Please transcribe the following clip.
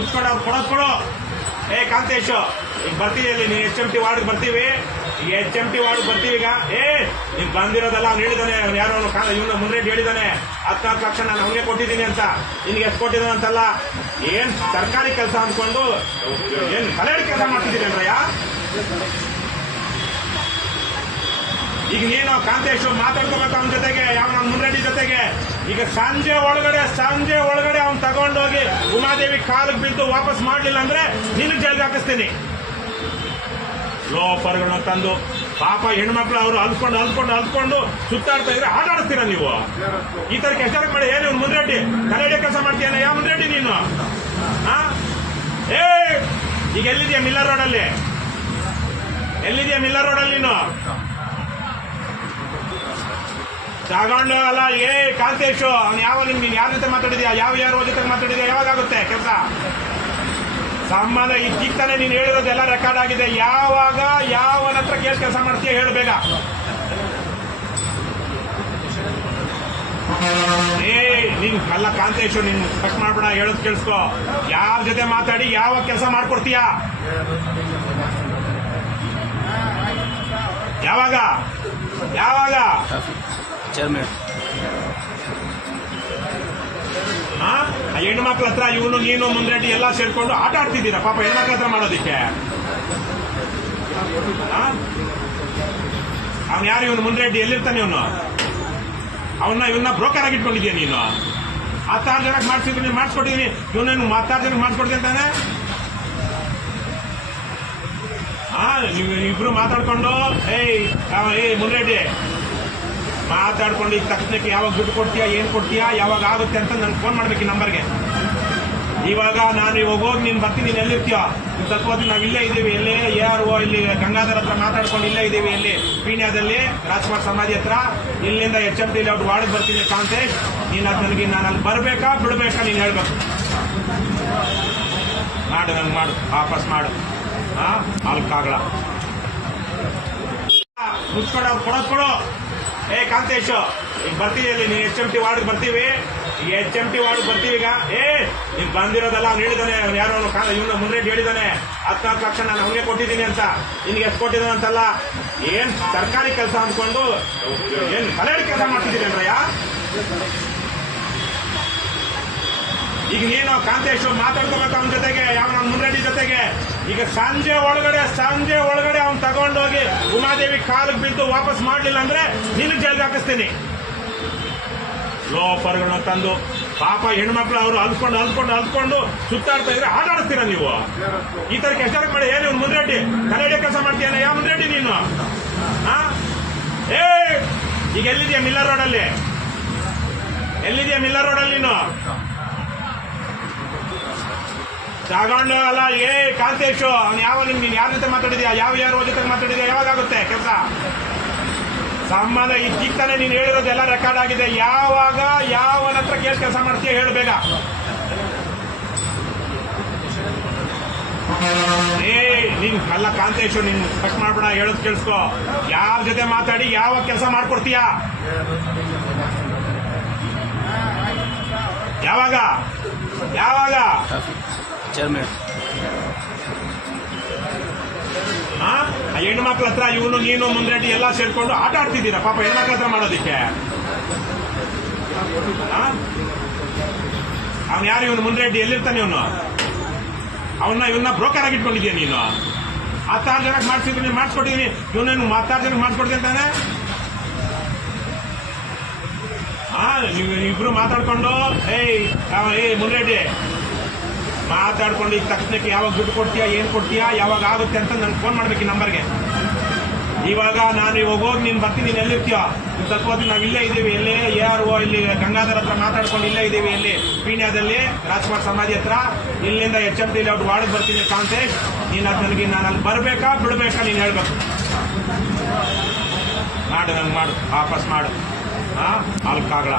ಮುಚ್ಕೊಂಡು ಅವ್ರು ಕೊಡೋದು ಕೊಡು ಏ, ಕಾಂತೇಶ್, ಈಗ ಬರ್ತೀವಿ ನೀನು ಎಚ್ ಎಂ ಟಿ ವಾರ್ಡ್ ಬರ್ತೀವಿ. ಈಗ ಎಚ್ ಎಂ ಟಿ ವಾರ್ಡ್ ಬರ್ತೀವಿ ಈಗ. ಏ, ನೀನು ಬಂದಿರೋದಲ್ಲ ಅವ್ನು ಹೇಳಿದಾನೆ, ಅವ್ನು ಯಾರೋ ಇವನು ಮುಂದೆ ಹೇಳಿದಾನೆ. ಹದಿನಾಲ್ಕು ಲಕ್ಷ ನಾನು ಅವನಿಗೆ ಕೊಟ್ಟಿದ್ದೀನಿ ಅಂತ. ನಿನ್ಗೆ ಎಷ್ಟು ಕೊಟ್ಟಿದ್ದಾನೆ ಅಂತಲ್ಲ? ಏನು ಸರ್ಕಾರಿ ಕೆಲಸ ಅಂದ್ಕೊಂಡು ಏನು ಕಲೆಯಡಿ ಕೆಲಸ ಮಾಡ್ತಿದ್ದೀನಿ ಅಂದ್ರಯ್ಯ ಈಗ ನೀನು ಕಾಂತೇಶ್ ಮಾತಾಡ್ಕೋಬೇಕು ಅವನ ಜೊತೆಗೆ ಯಾವ ನಮ್ಮ ಮುನ್ರೆಡ್ಡಿ ಜೊತೆಗೆ. ಈಗ ಸಂಜೆ ಒಳಗಡೆ ಸಂಜೆ ಒಳಗಡೆ ಅವ್ನು ತಗೊಂಡೋಗಿ ಉಮಾದೇವಿ ಕಾಲಿಗೆ ಬಿದ್ದು ವಾಪಸ್ ಮಾಡಲಿಲ್ಲ ಅಂದ್ರೆ ನಿನ್ನ ಜೈಲ್ಗೆ ಹಾಕಿಸ್ತೀನಿ. ಲೋಫರ್ಗಳನ್ನ ತಂದು ಪಾಪ ಹೆಣ್ಮಕ್ಳು ಅವರು ಅಲ್ಕೊಂಡು ಅಲ್ಕೊಂಡು ಅಲ್ಕೊಂಡು ಸುತ್ತಾಡ್ತಾ ಇದ್ರೆ ಆಟ ಆಡಿಸ್ತೀರ ನೀವು? ಈ ತರ ಕೆಲಸ ಮಾಡಿ ಏನು ಇವ್ನು ಮುನ್ರೆಡ್ಡಿ ಕನ್ನಡ ಕೆಲಸ ಮಾಡ್ತೀಯಾ ಯಾವ ಮುನ್ರೆಡ್ಡಿ ನೀನು? ಏ, ಈಗ ಎಲ್ಲಿದೆಯಾ ಮಿಲ್ಲರ್ ರೋಡಲ್ಲಿ? ಎಲ್ಲಿದ್ಯಾ ಮಿಲ್ಲರ್ ರೋಡಲ್ಲಿ ನೀನು? ಅಲ್ಲ. ಏ, ಕಾಂತೇಶು, ಅವ್ನು ಯಾವ ನಿಮ್ಗೆ ಯಾರ ಜೊತೆ ಮಾತಾಡಿದ್ಯಾ? ಯಾವ ಯಾರ ಜೊತೆ ಮಾತಾಡಿದ್ಯಾ? ಯಾವಾಗ ಆಗುತ್ತೆ ಕೆಲಸ? ಸಂಬಂಧ ಈ ತಾನೇ ನೀನು ಹೇಳಿರೋದೆಲ್ಲ ರೆಕಾರ್ಡ್ ಆಗಿದೆ. ಯಾವಾಗ ಯಾವನ ಹತ್ರ ಕೇಸ್ ಕೆಲಸ ಮಾಡ್ತೀಯ ಹೇಳು ಬೇಗ. ಏ, ನಿನ್ ಅಲ್ಲ ಕಾಂತೇಶು, ನಿನ್ ಕಟ್ ಮಾಡ್ಬೇಡ, ಹೇಳೋದ್ ಕೇಳಿಸ್ಕೊ. ಯಾರ ಜೊತೆ ಮಾತಾಡಿ ಯಾವಾಗ ಕೆಲಸ ಮಾಡ್ಕೊಡ್ತೀಯ? ಯಾವಾಗ? ಯಾವಾಗ? ಚೇರ್ಮನ್ ಆ? ಆ ಹೆಣ್ಣು ಮಕ್ಳ ಹತ್ರ ಇವನು ನೀನು ಮುಂದ್ರೆಡ್ಡಿ ಎಲ್ಲ ಸೇರ್ಕೊಂಡು ಆಟ ಆಡ್ತಿದ್ದೀರಾ? ಪಾಪ ಹೆಣ್ಮಕ್ಳ ಹತ್ರ ಮಾಡೋದಿಕ್ಕೆ. ಅವ್ನು ಯಾರು? ಇವನು ಮುಂದ್ರೆಡ್ಡಿ ಎಲ್ಲಿರ್ತಾನೆ ಇವನು? ಅವನ್ನ, ಇವನ್ನ ಬ್ರೋಕರ್ ಆಗಿ ಇಟ್ಕೊಂಡಿದ್ಯಾ ನೀನು? ಹತ್ತಾರು ಜನಕ್ಕೆ ಮಾಡ್ಸಿದ್ದೀನಿ ಮಾಡಿಸ್ಕೊಟ್ಟಿದ್ದೀನಿ ಇವನೇನು ಹತ್ತಾರು ಜನಕ್ಕೆ ಮಾಡಿಸ್ಕೊಡ್ತೀನಿ ತಾನೆ ನೀವು ಇಬ್ರು ಮಾತಾಡ್ಕೊಂಡು, ಏಯ್ ಏಯ್ ಮುಂದ್ರೆಡ್ಡಿ ಮಾತಾಡ್ಕೊಂಡು ಈಗ ತಕ್ಷಣಕ್ಕೆ ಯಾವಾಗ ದುಡ್ಡು ಕೊಡ್ತೀಯಾ, ಏನ್ ಕೊಡ್ತೀಯಾ, ಯಾವಾಗ ಆಗುತ್ತೆ ಅಂತ ನನ್ಗೆ ಫೋನ್ ಮಾಡ್ಬೇಕು ಈ ನಂಬರ್ಗೆ. ಇವಾಗ ನಾನು ಇವಾಗ ಹೋಗಿ ನೀನು ಬರ್ತೀನಿ, ನೀನು ಎಲ್ಲಿರ್ತೀಯ? ತತ್ವದ ನಾವು ಇಲ್ಲೇ ಇದ್ದೀವಿ, ಎಲ್ಲಿ? ಎ ಆರ್ ಓ ಇಲ್ಲಿ ಗಂಗಾಧರ ಹತ್ರ ಮಾತಾಡ್ಕೊಂಡು ಇಲ್ಲೇ ಇದ್ದೀವಿ ಇಲ್ಲಿ ಪೀಣ್ಯದಲ್ಲಿ, ರಾಜ್ಕುಮಾರ್ ಸಮಾಧಿ ಹತ್ರ. ಇಲ್ಲಿಂದ ಎಚ್ ಎಂ ಟಿ ಅವ್ರು ವಾರ್ಡ್ ಬರ್ತೀನಿ ಕಾಂತೇಶ್. ನೀನು ಅದು ನನಗೆ, ನಾನು ಅಲ್ಲಿ ಬರಬೇಕಾ, ಬಿಡ್ಬೇಕಾ ನೀನು ಹೇಳ್ಬೇಕು. ಮಾಡು ನನ್ಗೆ ಮಾಡು, ವಾಪಸ್ ಮಾಡು. ಹಾ ಮುಚ್ಕೊಂಡು ಕೊಡೋ ಕೊಡೋದು ಕೊಡು. ಏ ಕಾಂತೇಶ್, ಈಗ ಬರ್ತೀವಿ ನೀನು ಎಚ್ ಎಂ ಟಿ ವಾರ್ಡ್ ಬರ್ತೀವಿ. ಈಗ ಎಚ್ ಎಂ ಟಿ ವಾರ್ಡ್ ಬರ್ತೀವಿ ಈಗ. ಏ, ನೀನ್ ಬಂದಿರೋದಲ್ಲ, ಅವ್ನು ಹೇಳಿದಾನೆ ಯಾರೋ ಅವ್ನು ಕಾಲ ಇವನು ಮುಂದೆ ಹೇಳಿದಾನೆ. ಹತ್ತು ಲಕ್ಷ ನಾನು ಅವನಿಗೆ ಕೊಟ್ಟಿದ್ದೀನಿ ಅಂತ. ನಿನ್ಗೆ ಎಷ್ಟು ಕೊಟ್ಟಿದ್ದಾನೆ ಅಂತಲ್ಲ? ಏನ್ ಸರ್ಕಾರಿ ಕೆಲಸ ಅಂದ್ಕೊಂಡು ಏನ್ ಕಲೆಯಡಿ ಕೆಲಸ ಮಾಡ್ತಿದ್ದೀನಿ ಅಂದ್ರಯ್ಯ ಈಗ ನೀನು ಕಾಂತೇಶ್ ಮಾತಾಡ್ಕೋಬೇಕು ಅವನ ಜೊತೆಗೆ ಯಾವ ನಮ್ಮ ಮುನ್ರೆಡ್ಡಿ ಜೊತೆಗೆ. ಈಗ ಸಂಜೆ ಒಳಗಡೆ ಸಂಜೆ ಒಳಗಡೆ ಅವ್ನು ತಗೊಂಡೋಗಿ ಉಮಾದೇವಿ ಕಾಲಿಗೆ ಬಿದ್ದು ವಾಪಸ್ ಮಾಡಲಿಲ್ಲ ಅಂದ್ರೆ ನಿನ್ನ ಜೈಲ್ಗೆ ಹಾಕಿಸ್ತೀನಿ. ಲೋಫರ್ಗಳನ್ನ ತಂದು ಪಾಪ ಹೆಣ್ಮಕ್ಳು ಅವರು ಅಲ್ಕೊಂಡು ಅಲ್ಕೊಂಡು ಅಲ್ಕೊಂಡು ಸುತ್ತಾಡ್ತಾ ಇದ್ರೆ ಆಟಾಡಿಸ್ತೀರಾ ನೀವು? ಈ ತರ ಕೆಲಸ ಮಾಡಿ ಏನು ಇವ್ನು ಮುನ್ರೆಡ್ಡಿ ಕನ್ನಡ ಕೆಲಸ ಮಾಡ್ತೀಯಾ ಯಾವ ಮುನ್ರೆಡ್ಡಿ ನೀನು? ಏ, ಈಗ ಎಲ್ಲಿದೆಯಾ ಮಿಲ್ಲರ್ ರೋಡಲ್ಲಿ? ಎಲ್ಲಿದ್ಯಾ ಮಿಲ್ಲರ್ ರೋಡಲ್ಲಿ ನೀನು? ಅಲ್ಲ, ಏ ಕಾಂತೇಶು, ಅವ್ನು ಯಾವ ನಿಮ್ಗೆ ಯಾರ ಜೊತೆ ಮಾತಾಡಿದ್ಯಾ? ಯಾವ ಯಾರ ಜೊತೆ ಮಾತಾಡಿದ್ಯಾ? ಯಾವಾಗ ಆಗುತ್ತೆ ಕೆಲಸ? ಸಂಬಂಧ ಈಗ ತಾನೇ ನೀನು ಹೇಳಿರೋದೆಲ್ಲ ರೆಕಾರ್ಡ್ ಆಗಿದೆ. ಯಾವಾಗ ಯಾವನ ಹತ್ರ ಕೇಸ್ ಕೆಲಸ ಮಾಡ್ತೀಯ ಹೇಳು ಬೇಗ. ಏ ಅಲ್ಲ ಕಾಂತೇಶು, ನಿನ್ ಕಟ್ ಮಾಡ್ಬೇಡ, ಹೇಳೋದ್ ಕೇಳಿಸ್ಕೊ. ಯಾರ ಜೊತೆ ಮಾತಾಡಿ, ಯಾವಾಗ ಕೆಲಸ ಮಾಡ್ಕೊಡ್ತೀಯ? ಯಾವಾಗ? ಯಾವಾಗ? ಚೇರ್ಮನ್ ಆ? ಆ ಹೆಣ್ಣು ಮಕ್ಳ ಹತ್ರ ಇವನು ನೀನು ಮುಂದ್ರೆಡ್ಡಿ ಎಲ್ಲ ಸೇರ್ಕೊಂಡು ಆಟ ಆಡ್ತಿದ್ದೀರಾ? ಪಾಪ ಹೆಣ್ಮಕ್ಳ ಹತ್ರ ಮಾಡೋದಿಕ್ಕೆ. ಅವ್ನು ಯಾರು ಇವನು ಮುಂದ್ರೆಡ್ಡಿ ಎಲ್ಲಿರ್ತಾನೆ ಇವನು? ಅವನ್ನ ಇವನ್ನ ಬ್ರೋಕರ್ ಆಗಿ ಇಟ್ಕೊಂಡಿದ್ಯಾ ನೀನು? ಹತ್ತಾರು ಜನಕ್ಕೆ ಮಾಡಿಸಿದ್ದೀನಿ ಮಾಡಿಸ್ಕೊಟ್ಟಿದ್ದೀನಿ ಇವನೇನು ಹತ್ತಾರು ಜನಕ್ಕೆ ಮಾಡಿಸ್ಕೊಡ್ತೀನಿ ತಾನೆ ಇಬ್ರು ಮಾತಾಡ್ಕೊಂಡು, ಏಯ್ ಏ ಮುಂದ್ರೆಡ್ಡಿ ಮಾತಾಡ್ಕೊಂಡು ಈಗ ತಕ್ಷಣಕ್ಕೆ ಯಾವಾಗ ದುಡ್ಡು ಕೊಡ್ತೀಯಾ, ಏನ್ ಕೊಡ್ತೀಯಾ, ಯಾವಾಗ ಆಗುತ್ತೆ ಅಂತ ನನ್ಗೆ ಫೋನ್ ಮಾಡ್ಬೇಕು ಈ ನಂಬರ್ಗೆ. ಇವಾಗ ನಾನು ಇವಾಗ ಹೋಗಿ ನೀನು ಬರ್ತೀನಿ, ನೀನು ಎಲ್ಲಿರ್ತೀಯ? ಹೊತ್ತು ನಾವು ಇಲ್ಲೇ ಇದ್ದೀವಿ, ಎಲ್ಲಿ? ಎ ಆರ್ ಓ ಇಲ್ಲಿ ಗಂಗಾಧರ್ ಹತ್ರ ಮಾತಾಡ್ಕೊಂಡು ಇಲ್ಲೇ ಇದ್ದೀವಿ ಇಲ್ಲಿ ಪೀಣ್ಯದಲ್ಲಿ, ರಾಜ್ಕುಮಾರ್ ಸಮಾಧಿ ಹತ್ರ. ಇಲ್ಲಿಂದ ಎಚ್ ಎಂ ಟಿ ಅವ್ರು ವಾರ್ಡ್ ಬರ್ತೀನಿ ಕಾಂತೇಶ್. ನೀನು ಅದು ನನಗೆ, ನಾನು ಅಲ್ಲಿ ಬರಬೇಕಾ, ಬಿಡ್ಬೇಕಾ ನೀನು ಹೇಳ್ಬೇಕು. ಮಾಡು ನನ್ಗೆ ಮಾಡು, ವಾಪಸ್ ಮಾಡು. ಹಾ ಅಲ್ಕಾಗಲ್ಲ